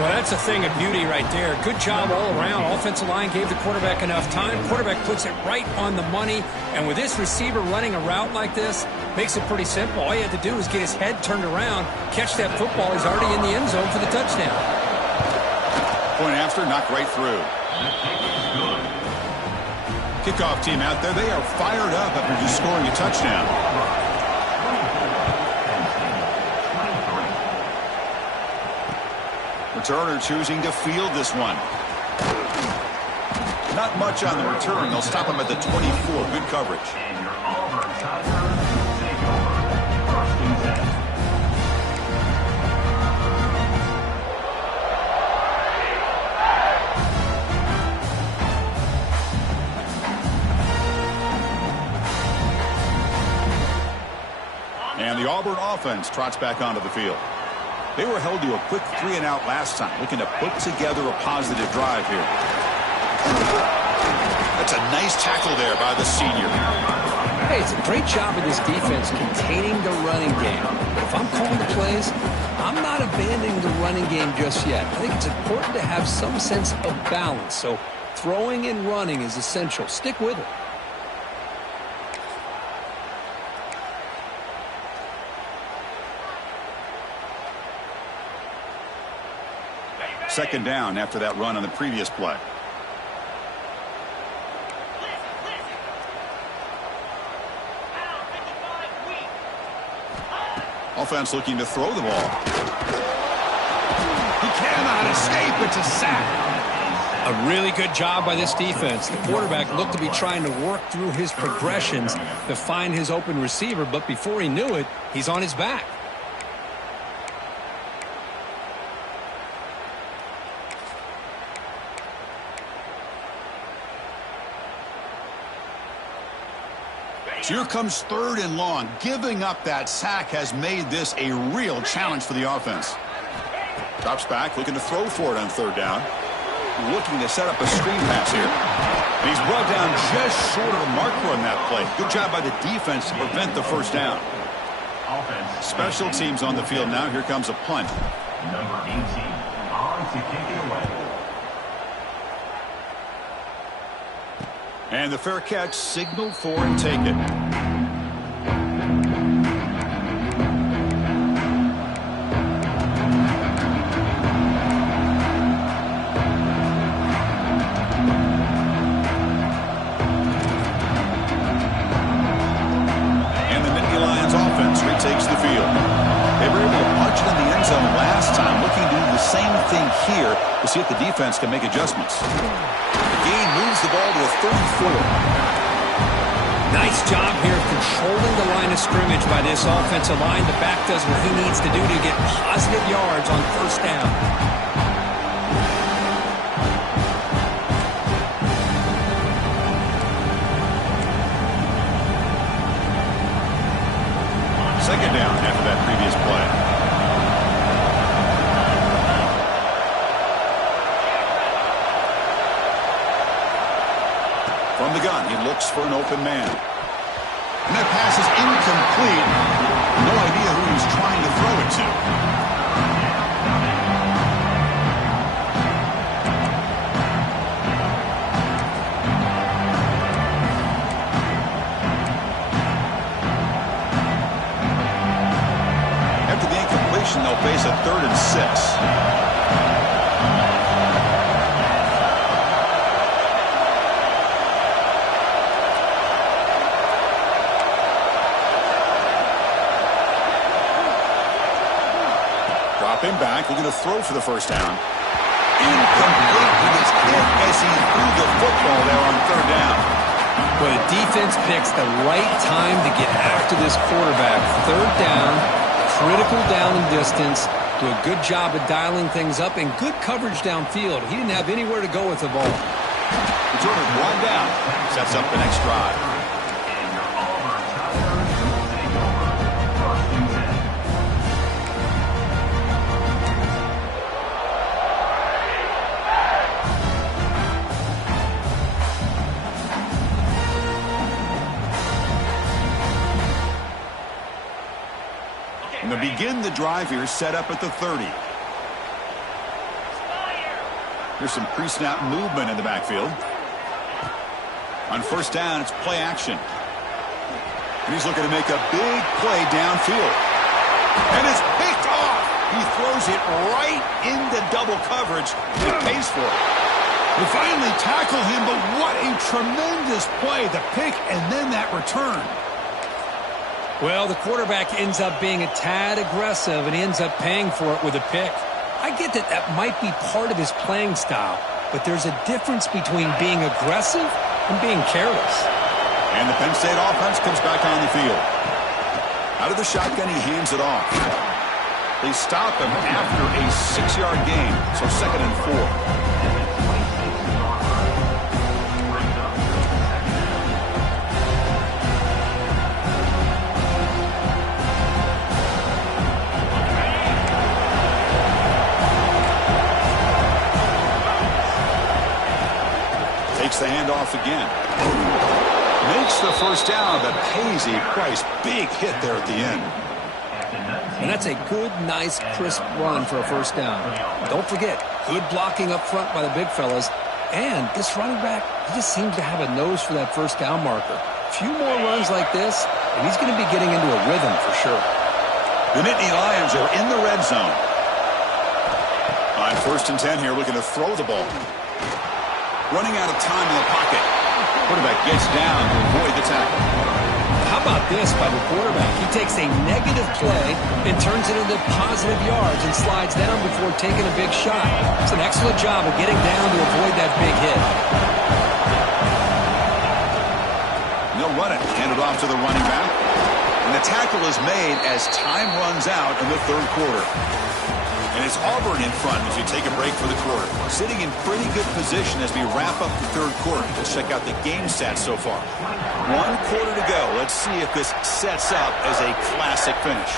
Well, that's a thing of beauty right there. Good job all around. Offensive line gave the quarterback enough time. Quarterback puts it right on the money. And with this receiver running a route like this, makes it pretty simple. All you had to do is get his head turned around, catch that football. He's already in the end zone for the touchdown. Point after, knocked right through. Kickoff team out there. They are fired up after just scoring a touchdown. Returner choosing to field this one. Not much on the return. They'll stop him at the 24. Good coverage. And your Auburn Tigers will take over. First and 10. And the Auburn offense trots back onto the field. They were held to a quick 3-and-out last time, looking to put together a positive drive here. That's a nice tackle there by the senior. Hey, it's a great job of this defense containing the running game. If I'm calling the plays, I'm not abandoning the running game just yet. I think it's important to have some sense of balance. So throwing and running is essential. Stick with it. Second down after that run on the previous play. Offense looking to throw the ball. He cannot escape. It's a sack. A really good job by this defense. The quarterback looked to be trying to work through his progressions to find his open receiver, but before he knew it, he's on his back. Here comes 3rd and long. Giving up that sack has made this a real challenge for the offense. Drops back, looking to throw for it on 3rd down. Looking to set up a screen pass here. And he's brought down just short of the marker on that play. Good job by the defense to prevent the first down. Special teams on the field now. Here comes a punt. Number 18 on to kick it away. And the fair catch signaled for and take it. And the Nittany Lions offense retakes the field. They were able to punch it in the end zone last time, looking to do the same thing here to see if the defense can make adjustments. Gain moves the ball to a 34. Nice job here of controlling the line of scrimmage by this offensive line. The back does what he needs to do to get positive yards on first down. Second down after that previous play. From the gun, he looks for an open man. And that pass is incomplete. No idea who he's trying to throw it to. After the incompletion, they'll face a 3rd and 6. Him back, looking to throw for the first down. Incomplete. He gets hit as he threw the football there on 3rd down. Well, the defense picks the right time to get after this quarterback. 3rd down, critical down and distance. Do a good job of dialing things up and good coverage downfield. He didn't have anywhere to go with the ball. The Jordan one down. Sets up the next drive. And your Auburn Tigers will take over. First and 10. And they begin the drive here, set up at the 30. Here's some pre-snap movement in the backfield. On first down, it's play action. And he's looking to make a big play downfield. And it's picked off. He throws it right into double coverage. He pays for it. They finally tackle him, but what a tremendous play. The pick and then that return. Well, the quarterback ends up being a tad aggressive, and he ends up paying for it with a pick. I get that that might be part of his playing style, but there's a difference between being aggressive and being careless. And the Penn State offense comes back on the field. Out of the shotgun, he hands it off. They stop him after a 6-yard gain, so 2nd and 4. Takes the handoff again. Makes the first down, but pays a price. Big hit there at the end. And that's a good, nice, crisp run for a first down. Don't forget, good blocking up front by the big fellas. And this running back, he just seems to have a nose for that first down marker. A few more runs like this, and he's going to be getting into a rhythm for sure. The Nittany Lions are in the red zone. On 1st and 10 here, looking to throw the ball. Running out of time in the pocket. Quarterback gets down to avoid the tackle. How about this by the quarterback? He takes a negative play and turns it into positive yards and slides down before taking a big shot. It's an excellent job of getting down to avoid that big hit. And they'll run it. Hand it off to the running back. And the tackle is made as time runs out in the 3rd quarter. And it's Auburn in front as we take a break for the quarter. Sitting in pretty good position as we wrap up the 3rd quarter. Let's check out the game stats so far. 1 quarter to go. Let's see if this sets up as a classic finish.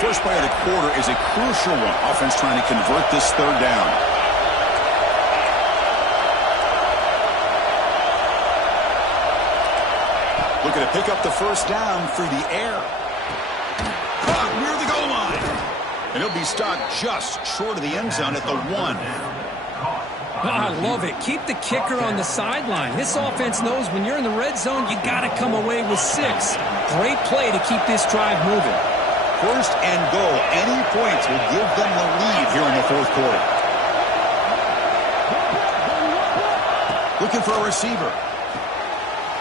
First play of the quarter is a crucial one. Offense trying to convert this 3rd down. Looking to pick up the first down through the air. Caught near the goal line. And he'll be stopped just short of the end zone at the 1. I love it. Keep the kicker on the sideline. This offense knows when you're in the red zone, you got to come away with 6. Great play to keep this drive moving. 1st and goal. Any points will give them the lead here in the 4th quarter. Looking for a receiver.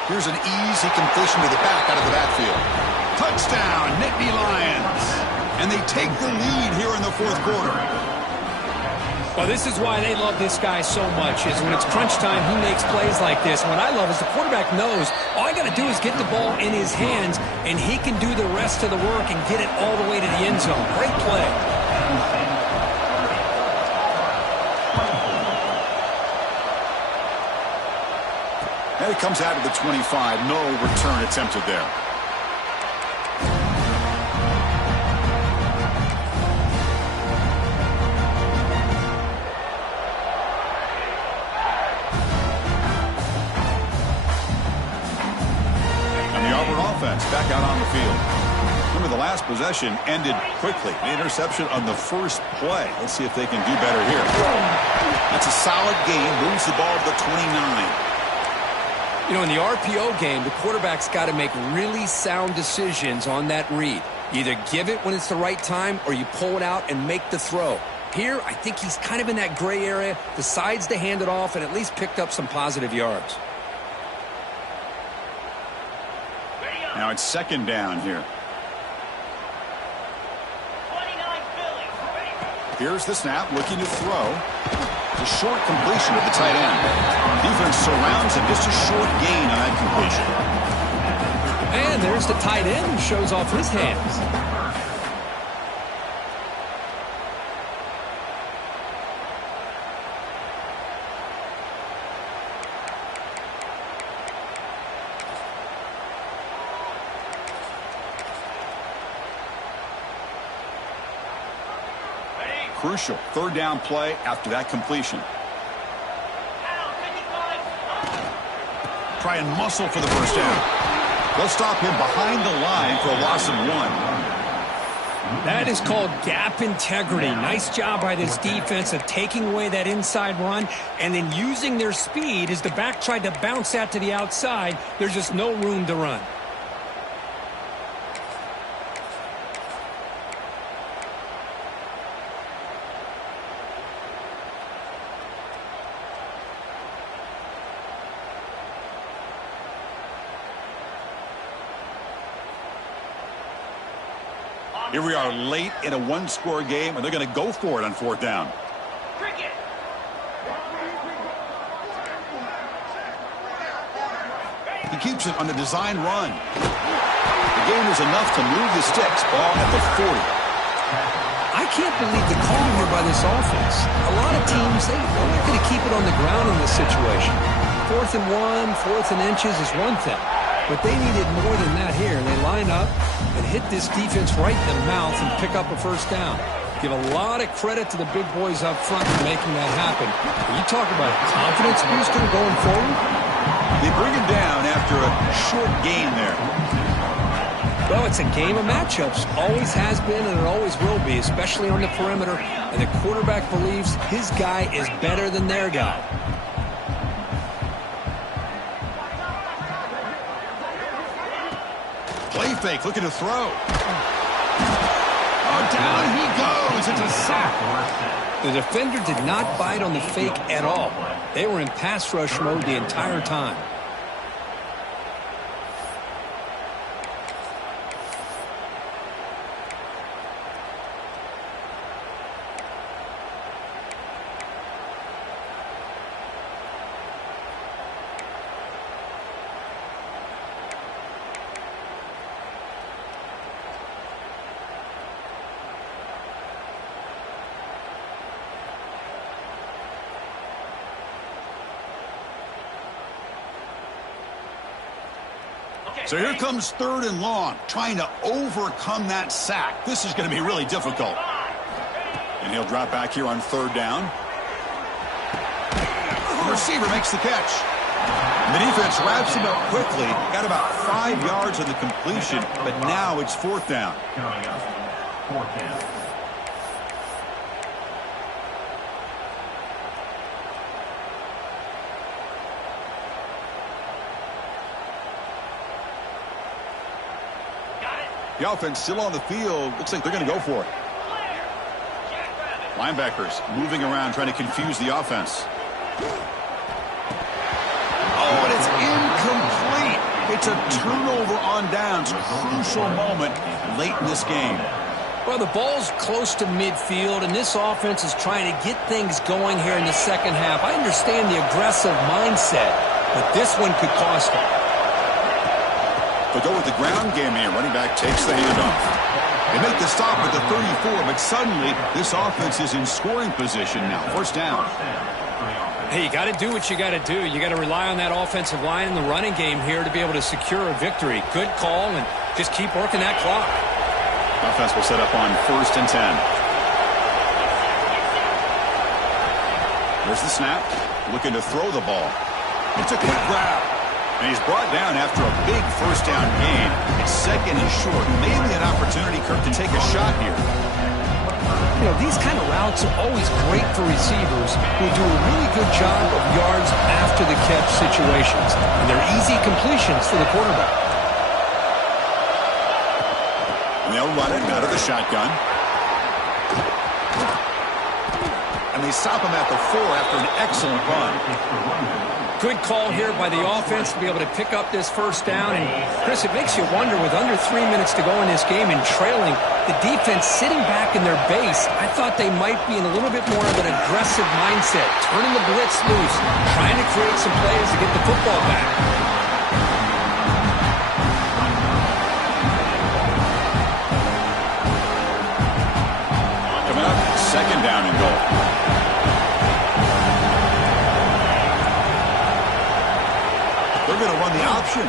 Here's an easy completion to the back out of the backfield. Touchdown, Nittany Lions. And they take the lead here in the 4th quarter. Well, this is why they love this guy so much, is when it's crunch time, he makes plays like this. What I love is the quarterback knows all I got to do is get the ball in his hands, and he can do the rest of the work and get it all the way to the end zone. Great play. And it comes out of the 25. No return attempted there. Back out on the field. Remember, the last possession ended quickly. An interception on the first play. Let's see if they can do better here. That's a solid gain. Moves the ball to the 29. You know, in the RPO game, the quarterback's got to make really sound decisions on that read. You either give it when it's the right time or you pull it out and make the throw. Here, I think he's kind of in that gray area, decides to hand it off and at least picked up some positive yards. Now it's 2nd down here. 29 Philly. Here's the snap, looking to throw. It's a short completion with the tight end. Defense surrounds him, just a short gain on that completion. And there's the tight end who shows off his hands. Crucial 3rd down play after that completion. Try and muscle for the first down. They'll stop him behind the line for a loss of 1. That is called gap integrity. Nice job by this defense of taking away that inside run and then using their speed as the back tried to bounce that to the outside. There's just no room to run. Here we are late in a one-score game, and they're going to go for it on fourth down. Cricket. He keeps it on the design run. The gain is enough to move the sticks. Ball at the 40. I can't believe the call here by this offense. A lot of teams, they're not going to keep it on the ground in this situation. 4th and 1, 4th and inches is one thing. But they needed more than that here. They line up and hit this defense right in the mouth and pick up a first down. Give a lot of credit to the big boys up front for making that happen. When you talk about a confidence booster going forward. They bring him down after a short gain there. Well, it's a game of matchups. Always has been and it always will be, especially on the perimeter. And the quarterback believes his guy is better than their guy. Play fake, looking to throw. Oh, down he goes. It's a sack. The defender did not bite on the fake at all. They were in pass rush mode the entire time. So here comes 3rd and long, trying to overcome that sack. This is going to be really difficult. And he'll drop back here on 3rd down. The receiver makes the catch. And the defense wraps him up quickly. Got about 5 yards on the completion, but now it's 4th down. Coming up, 4th down. The offense still on the field. Looks like they're going to go for it. Linebackers moving around, trying to confuse the offense. Oh, and it's incomplete. It's a turnover on downs. Crucial moment late in this game. Well, the ball's close to midfield, and this offense is trying to get things going here in the second half. I understand the aggressive mindset, but this one could cost them. They'll go with the ground game here. Running back takes the handoff. They make the stop at the 34, but suddenly this offense is in scoring position now. 1st down. Hey, you got to do what you got to do. You got to rely on that offensive line in the running game here to be able to secure a victory. Good call, and just keep working that clock. Offense will set up on 1st and 10. There's the snap. Looking to throw the ball. It's a quick grab. And he's brought down after a big 1st down gain. It's 2nd and short. Maybe an opportunity, Kirk, to take a shot here. You know, these kind of routes are always great for receivers who do a really good job of yards after the catch situations. And they're easy completions for the quarterback. And they'll run it out of the shotgun. And they stop him at the 4 after an excellent run. Good call here by the offense to be able to pick up this 1st down. And, Chris, it makes you wonder, with under 3 minutes to go in this game and trailing, the defense sitting back in their base, I thought they might be in a little bit more of an aggressive mindset, turning the blitz loose, trying to create some plays to get the football back. Coming up, 2nd down and goal. They're going to run the option.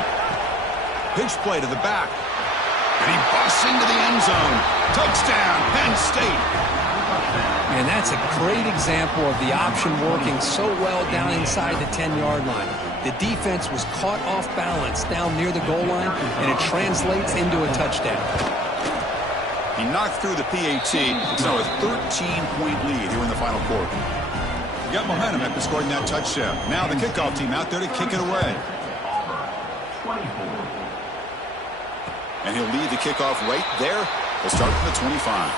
Pitch play to the back. And he busts into the end zone. Touchdown, Penn State. And that's a great example of the option working so well down inside the 10-yard line. The defense was caught off balance down near the goal line, and it translates into a touchdown. He knocked through the PAT. It's now a 13-point lead here in the final quarter. He got momentum after scoring that touchdown. Now the kickoff team out there to kick it away. And he'll lead the kickoff right there. He'll start from the 25.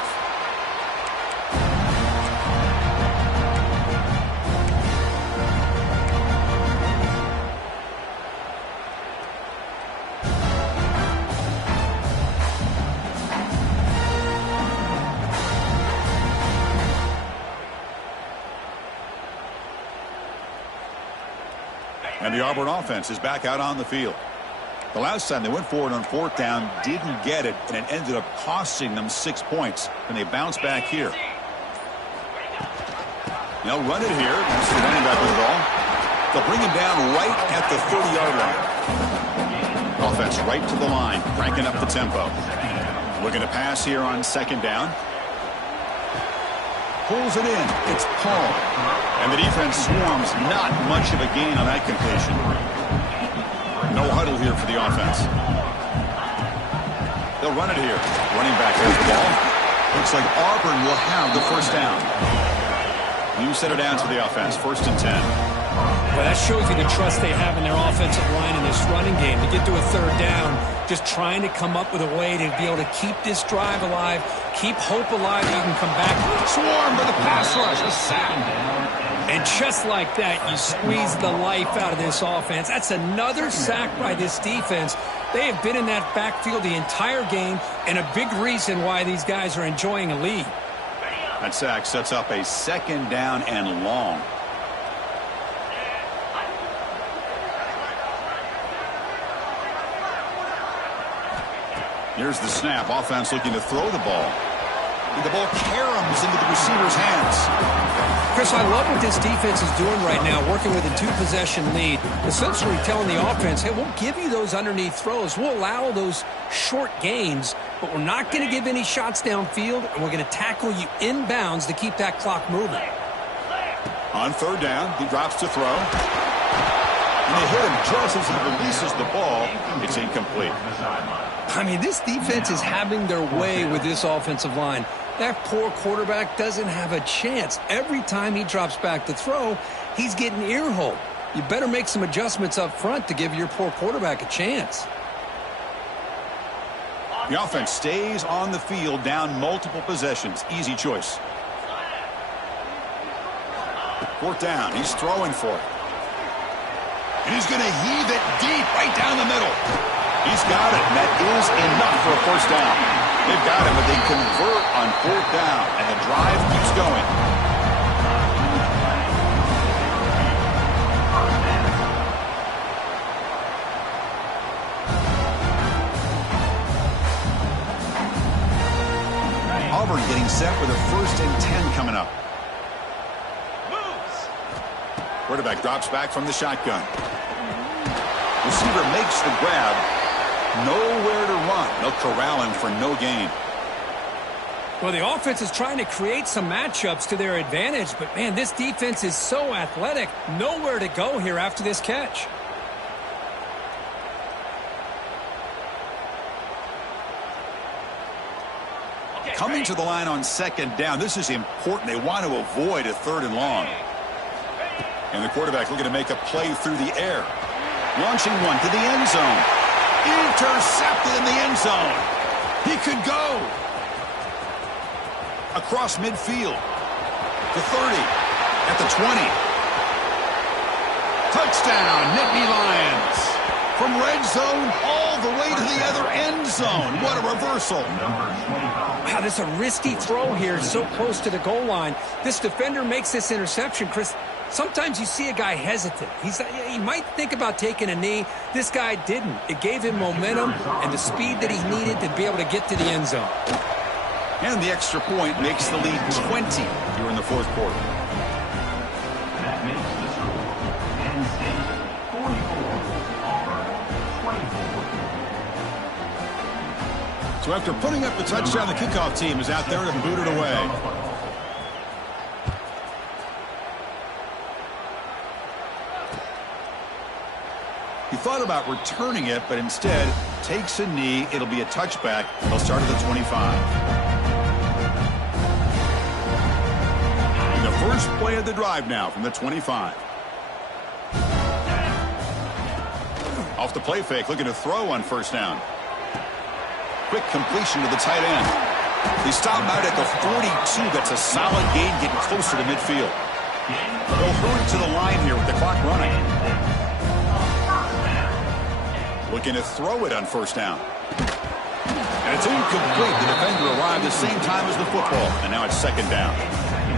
And the Auburn offense is back out on the field. The last time they went forward on 4th down, didn't get it, and it ended up costing them 6 points. And they bounce back here. They'll run it here. That's the running back with the ball. They'll bring him down right at the 30-yard line. Offense right to the line, cranking up the tempo. Looking to pass here on 2nd down. Pulls it in. It's Paul. And the defense swarms. Not much of a gain on that completion. No huddle here for the offense. They'll run it here. Running back has the ball. Looks like Auburn will have the 1st down. You set it down to the offense. 1st and 10. Well, that shows you the trust they have in their offensive line in this running game. To get to a 3rd down, just trying to come up with a way to be able to keep this drive alive, keep hope alive that you can come back. Swarm for the pass rush, a sack. And just like that, you squeeze the life out of this offense. That's another sack by this defense. They have been in that backfield the entire game, and a big reason why these guys are enjoying a lead. That sack sets up a 2nd down and long. Here's the snap. Offense looking to throw the ball. The ball caroms into the receiver's hands. Chris, I love what this defense is doing right now, working with a 2-possession lead, essentially telling the offense, hey, we'll give you those underneath throws. We'll allow those short gains, but we're not going to give any shots downfield, and we're going to tackle you inbounds to keep that clock moving. On 3rd down, he drops to throw. And they hit him just as he releases the ball. It's incomplete. I mean, this defense is having their way with this offensive line. That poor quarterback doesn't have a chance. Every time he drops back to throw, he's getting ear-holed. You better make some adjustments up front to give your poor quarterback a chance. The offense stays on the field, down multiple possessions. Easy choice. 4th down. He's throwing for it. And he's going to heave it deep right down the middle. He's got it, and that is enough for a 1st down. They've got it, but they convert on 4th down, and the drive keeps going. Auburn getting set with a 1st and 10 coming up. Quarterback drops back from the shotgun. Receiver makes the grab. Nowhere to run. They'll corral him for no gain. Well, the offense is trying to create some matchups to their advantage, but, man, this defense is so athletic. Nowhere to go here after this catch. Coming to the line on 2nd down. This is important. They want to avoid a 3rd and long. And the quarterback looking to make a play through the air. Launching one to the end zone. Intercepted in the end zone. He could go. Across midfield. The 30. At the 20. Touchdown, Nittany Lions. From red zone all the way to the other end zone. What a reversal. Wow, there's a risky throw here so close to the goal line. This defender makes this interception, Chris. Sometimes you see a guy hesitant. He might think about taking a knee. This guy didn't. It gave him momentum and the speed that he needed to be able to get to the end zone. And the extra point makes the lead 20 here in the 4th quarter. That makes the score Penn State 44, Auburn 24. So after putting up the touchdown, the kickoff team is out there to boot it away. He thought about returning it, but instead takes a knee. It'll be a touchback. They'll start at the 25. And the first play of the drive now from the 25. Off the play fake, looking to throw on 1st down. Quick completion to the tight end. They stop him out at the 42. That's a solid gain, getting closer to midfield. They'll hurry to the line here with the clock running. Looking to throw it on 1st down. And it's incomplete. The defender arrived the same time as the football, and now it's second down.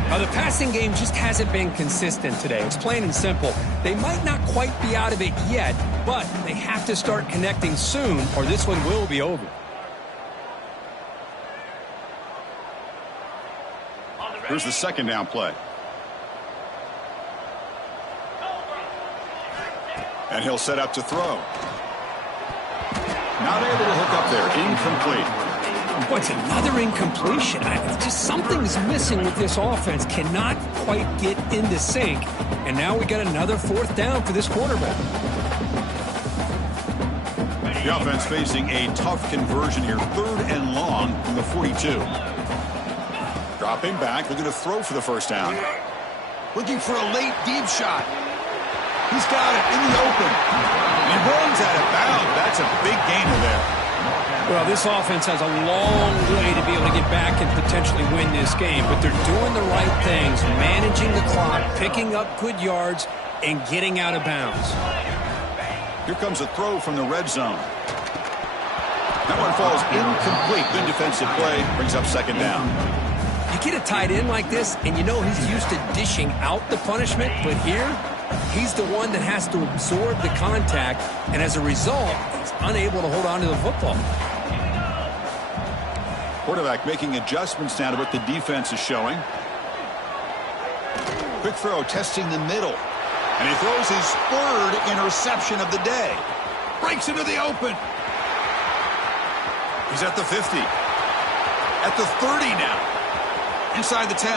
Now, the passing game just hasn't been consistent today. It's plain and simple. They might not quite be out of it yet, but they have to start connecting soon, or this one will be over. Here's the second down play. And he'll set up to throw. Not able to hook up there. Incomplete. What's another incompletion? Just something's missing with this offense. Cannot quite get into sync. And now we got another fourth down for this quarterback. The offense facing a tough conversion here. 3rd and long from the 42. Dropping back, looking to throw for the first down. Looking for a late deep shot. He's got it in the open. And he runs out of bounds. That's a big gainer there. Well, this offense has a long way to be able to get back and potentially win this game, but they're doing the right things, managing the clock, picking up good yards, and getting out of bounds. Here comes a throw from the red zone. That one falls incomplete. Good defensive play. Brings up second down. You get a tight end like this, and you know he's used to dishing out the punishment, but here, he's the one that has to absorb the contact, and as a result, he's unable to hold on to the football. Quarterback making adjustments now to what the defense is showing. Quick throw, testing the middle. And he throws his 3rd interception of the day. Breaks into the open. He's at the 50. At the 30 now. Inside the 10.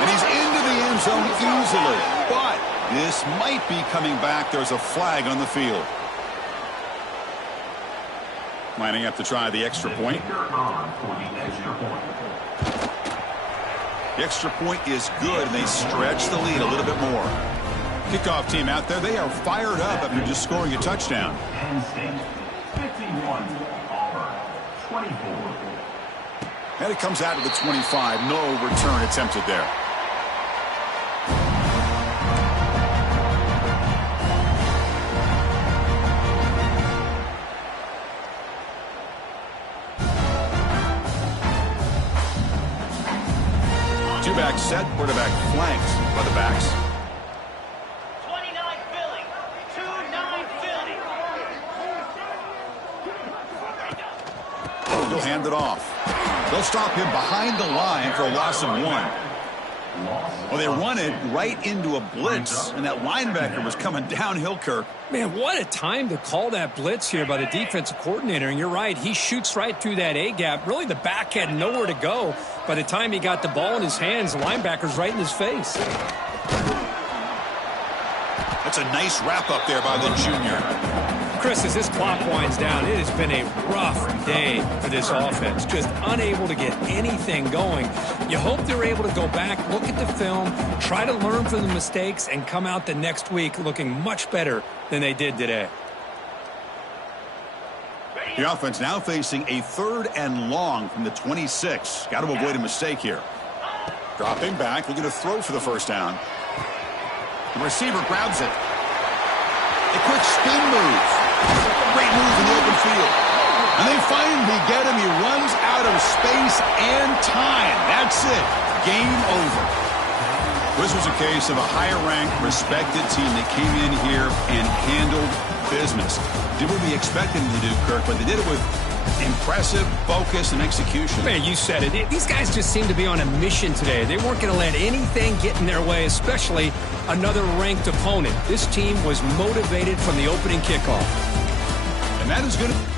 And he's into the end zone easily. But this might be coming back. There's a flag on the field. Lining up to try the extra point. The extra point is good, and they stretch the lead a little bit more. Kickoff team out there, they are fired up after just scoring a touchdown. Penn State, 51, Auburn, 24. And it comes out of the 25. No return attempted there. Two-back set, quarterback flanked by the backs. 29 Philly. 2-9 Philly. He'll hand it off. They'll stop him behind the line for a loss of 1. Well, they run it right into a blitz, and that linebacker was coming downhill, Kirk. Man, what a time to call that blitz here by the defensive coordinator. And you're right, he shoots right through that A-gap. Really, the back had nowhere to go. By the time he got the ball in his hands, the linebacker's right in his face. That's a nice wrap-up there by the junior. Chris, as this clock winds down, it has been a rough day for this offense. Just unable to get anything going. You hope they're able to go back, look at the film, try to learn from the mistakes, and come out the next week looking much better than they did today. The offense now facing a 3rd and long from the 26. Got to avoid a mistake here. Dropping back, looking to throw for the first down. The receiver grabs it. A quick spin move. Great move in the open field. And they finally get him. He runs out of space and time. That's it. Game over. This was a case of a higher-ranked, respected team that came in here and handled business. Did what we expected them to do, Kirk, but they did it with impressive focus and execution. Man, you said it. These guys just seem to be on a mission today. They weren't going to let anything get in their way, especially another ranked opponent. This team was motivated from the opening kickoff. And that is going to...